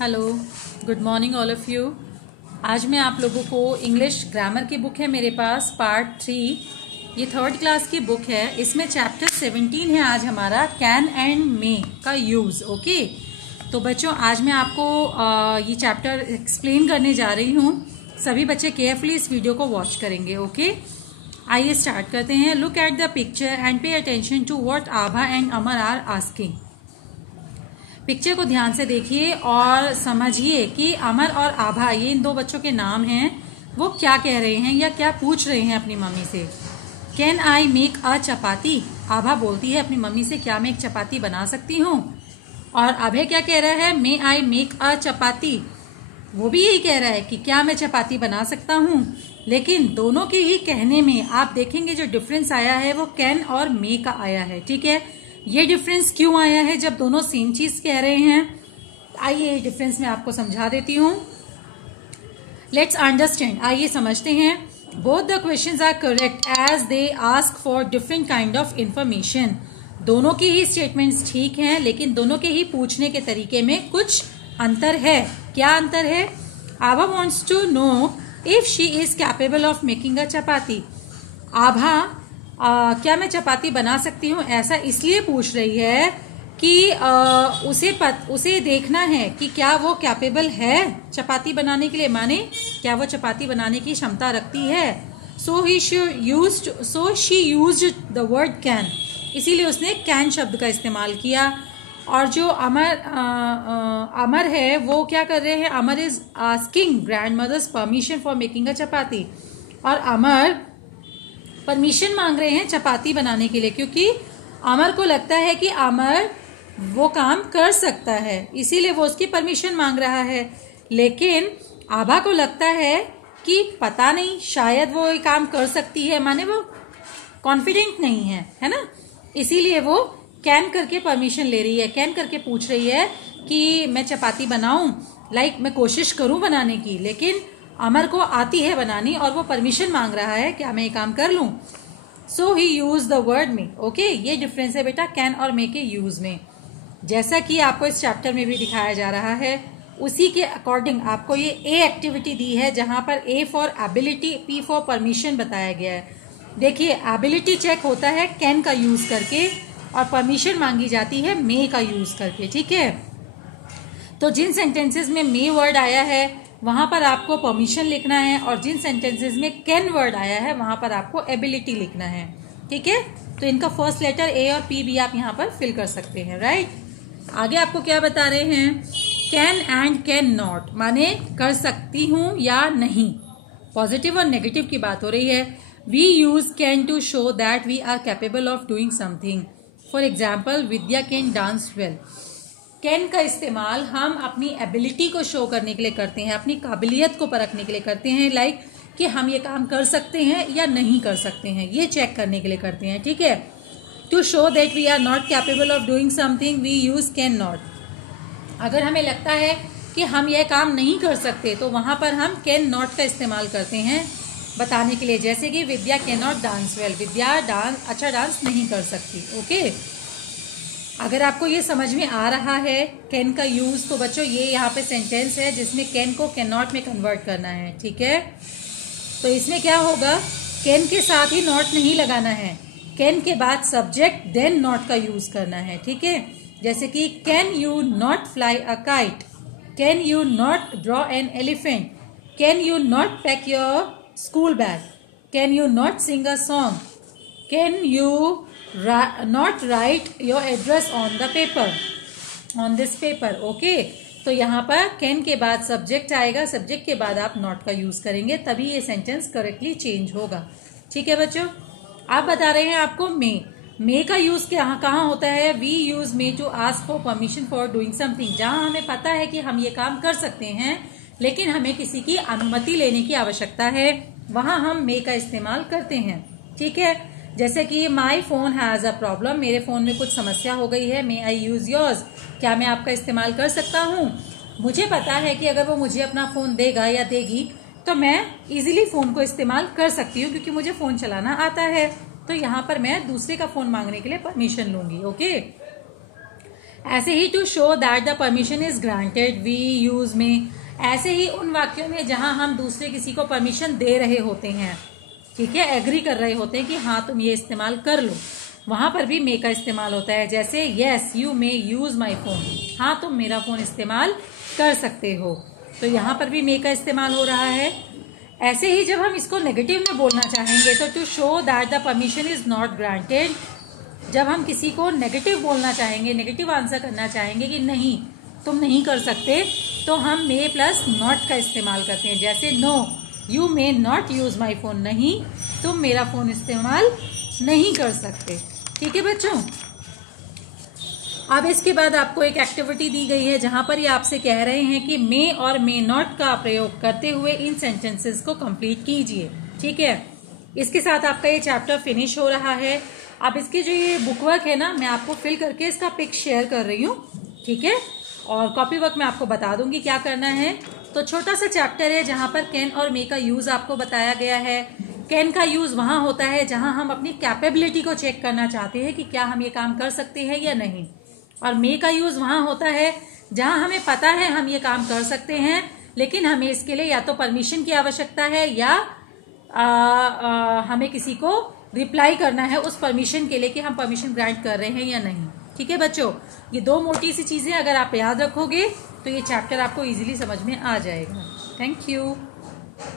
Hello, good morning all of you. आज मैं आप लोगों को इंग्लिश ग्रामर की बुक है मेरे पास, पार्ट 3। ये 3rd क्लास की बुक है। इसमें चैप्टर 17 है आज हमारा, कैन एंड मे का यूज। ओके, तो बच्चों आज मैं आपको ये चैप्टर एक्सप्लेन करने जा रही हूँ। सभी बच्चे केयरफुली इस वीडियो को वॉच करेंगे। ओके, आइए स्टार्ट करते हैं। Look at the picture and pay attention to what Abha and Amar are asking. Picture को ध्यान से देखिए और समझिए कि अमर और आभा, ये इन दो बच्चों के नाम हैं, वो क्या कह रहे हैं या क्या पूछ रहे हैं अपनी मम्मी से। Can I make a chapati? आभा बोलती है अपनी मम्मी से, क्या मैं एक चपाती बना सकती हूँ? और अभय क्या कह रहा है? मे आई मेक अ चपाती। वो भी यही कह रहा है कि क्या मैं चपाती बना सकता हूँ। लेकिन दोनों के ही कहने में आप देखेंगे जो डिफरेंस आया है वो कैन और मे का आया है। ठीक है, ये डिफरेंस क्यों आया है जब दोनों सेम चीज कह रहे हैं? आइए ये डिफरेंस मैं आपको समझा देती हूँ। लेट्स अंडरस्टैंड, आइए समझते हैं। Both the questions are correct as they ask for different kind of information. दोनों की ही स्टेटमेंट्स ठीक हैं, लेकिन दोनों के ही पूछने के तरीके में कुछ अंतर है। क्या अंतर है? Abha wants to know if she is capable of making a chapati. Abha क्या मैं चपाती बना सकती हूँ ऐसा इसलिए पूछ रही है कि उसे देखना है कि क्या वो कैपेबल है चपाती बनाने के लिए, माने क्या वो चपाती बनाने की क्षमता रखती है। So she used the word can, इसीलिए उसने कैन शब्द का इस्तेमाल किया। और जो अमर है वो क्या कर रहे हैं? Amar is asking grandmother's permission for making a chapati. और अमर परमिशन मांग रहे हैं चपाती बनाने के लिए, क्योंकि अमर को लगता है कि अमर वो काम कर सकता है, इसीलिए वो उसकी परमिशन मांग रहा है। लेकिन आभा को लगता है कि पता नहीं, शायद वो ये काम कर सकती है, माने वो कॉन्फिडेंट नहीं है ना, इसीलिए वो कैन करके परमिशन ले रही है, कैन करके पूछ रही है कि मैं चपाती बनाऊं, मैं कोशिश करूं बनाने की। लेकिन अमर को आती है बनानी और वो परमिशन मांग रहा है, क्या मैं ये काम कर लूं। So he use the word may. Okay, ये डिफरेंस है बेटा कैन और मे के यूज में। जैसा कि आपको इस चैप्टर में भी दिखाया जा रहा है, उसी के अकॉर्डिंग आपको ये ए एक्टिविटी दी है, जहां पर A for ability, P for permission बताया गया है। देखिए, एबिलिटी चेक होता है कैन का यूज करके और परमिशन मांगी जाती है मे का यूज करके। ठीक है, तो जिन सेंटेंसेस में मे वर्ड आया है वहां पर आपको परमिशन लिखना है, और जिन सेंटेंसेस में कैन वर्ड आया है वहां पर आपको एबिलिटी लिखना है। ठीक है, तो इनका फर्स्ट लेटर ए और पी भी आप यहाँ पर फिल कर सकते हैं। राइट, आगे आपको क्या बता रहे हैं? कैन एंड कैन नॉट, माने कर सकती हूं या नहीं। पॉजिटिव और नेगेटिव की बात हो रही है। We use can to show that we are capable of doing something. For example, Vidya can dance well. Can का इस्तेमाल हम अपनी एबिलिटी को शो करने के लिए करते हैं, अपनी काबिलियत को परखने के लिए करते हैं, कि हम ये काम कर सकते हैं या नहीं कर सकते हैं, ये चेक करने के लिए करते हैं। ठीक है, to show that we are not capable of doing something we use can not. अगर हमें लगता है कि हम यह काम नहीं कर सकते तो वहां पर हम कैन नॉट का इस्तेमाल करते हैं बताने के लिए। जैसे कि विद्या कैन नॉट डांस वेल, विद्या अच्छा डांस नहीं कर सकती। ओके, अगर आपको ये समझ में आ रहा है कैन का यूज, तो बच्चों ये यहाँ पे सेंटेंस है जिसमें कैन को कैन नॉट में कन्वर्ट करना है। ठीक है, तो इसमें क्या होगा? कैन के साथ ही नॉट नहीं लगाना है, कैन के बाद सब्जेक्ट देन नॉट का यूज करना है। ठीक है, जैसे कि can you not fly a kite, can you not draw an elephant, can you not pack your school bag, can you not sing a song, can you not write your address on the paper, on this paper. Okay, तो यहाँ पर can के बाद subject आएगा, subject के बाद आप not का यूज करेंगे, तभी ये सेंटेंस करेक्टली चेंज होगा। ठीक है बच्चों, आप बता रहे हैं आपको मे का यूज कहाँ होता है? We use may to ask for permission for doing something. जहां हमें पता है कि हम ये काम कर सकते हैं लेकिन हमें किसी की अनुमति लेने की आवश्यकता है, वहां हम मे का इस्तेमाल करते हैं। ठीक है, जैसे कि my phone has a problem, मेरे फोन में कुछ समस्या हो गई है, मे आई यूज योर्स, क्या मैं आपका इस्तेमाल कर सकता हूँ। मुझे पता है कि अगर वो मुझे अपना फोन देगा या देगी तो मैं इजीली फोन को इस्तेमाल कर सकती हूँ, क्योंकि मुझे फोन चलाना आता है। तो यहाँ पर मैं दूसरे का फोन मांगने के लिए परमिशन लूंगी। ओके, ऐसे ही to show that the permission is granted we use may, ऐसे ही उन वाक्यों में जहां हम दूसरे किसी को परमिशन दे रहे होते हैं, ठीक है, एग्री कर रहे होते हैं कि हाँ तुम ये इस्तेमाल कर लो, वहां पर भी मे का इस्तेमाल होता है। जैसे yes you may use my phone, हाँ तुम मेरा फोन इस्तेमाल कर सकते हो, तो यहाँ पर भी मे का इस्तेमाल हो रहा है। ऐसे ही जब हम इसको नेगेटिव में बोलना चाहेंगे तो to show that the permission is not granted, जब हम किसी को नेगेटिव बोलना चाहेंगे, नेगेटिव आंसर करना चाहेंगे कि नहीं तुम नहीं कर सकते, तो हम मे प्लस नॉट का इस्तेमाल करते हैं। जैसे no you may not use my phone, नहीं तुम मेरा फोन इस्तेमाल नहीं कर सकते। ठीक है बच्चों, अब इसके बाद आपको एक एक्टिविटी दी गई है जहां पर ये आपसे कह रहे हैं कि मे और मे नॉट का प्रयोग करते हुए इन सेंटेंसेस को कंप्लीट कीजिए। ठीक है, इसके साथ आपका ये चैप्टर फिनिश हो रहा है। अब इसकी जो ये बुक वर्क है ना, मैं आपको फिल करके इसका पिक शेयर कर रही हूँ, ठीक है, और कॉपी वर्क में आपको बता दूंगी क्या करना है। तो छोटा सा चैप्टर है जहां पर कैन और मे का यूज आपको बताया गया है। कैन का यूज वहां होता है जहां हम अपनी कैपेबिलिटी को चेक करना चाहते हैं कि क्या हम ये काम कर सकते हैं या नहीं, और मे का यूज वहां होता है जहां हमें पता है हम ये काम कर सकते हैं, लेकिन हमें इसके लिए या तो परमिशन की आवश्यकता है या हमें किसी को रिप्लाई करना है उस परमिशन के लिए कि हम परमिशन ग्रांट कर रहे हैं या नहीं। ठीक है बच्चों, ये दो मोटी सी चीजें अगर आप याद रखोगे तो ये चैप्टर आपको इजीली समझ में आ जाएगा। Thank you.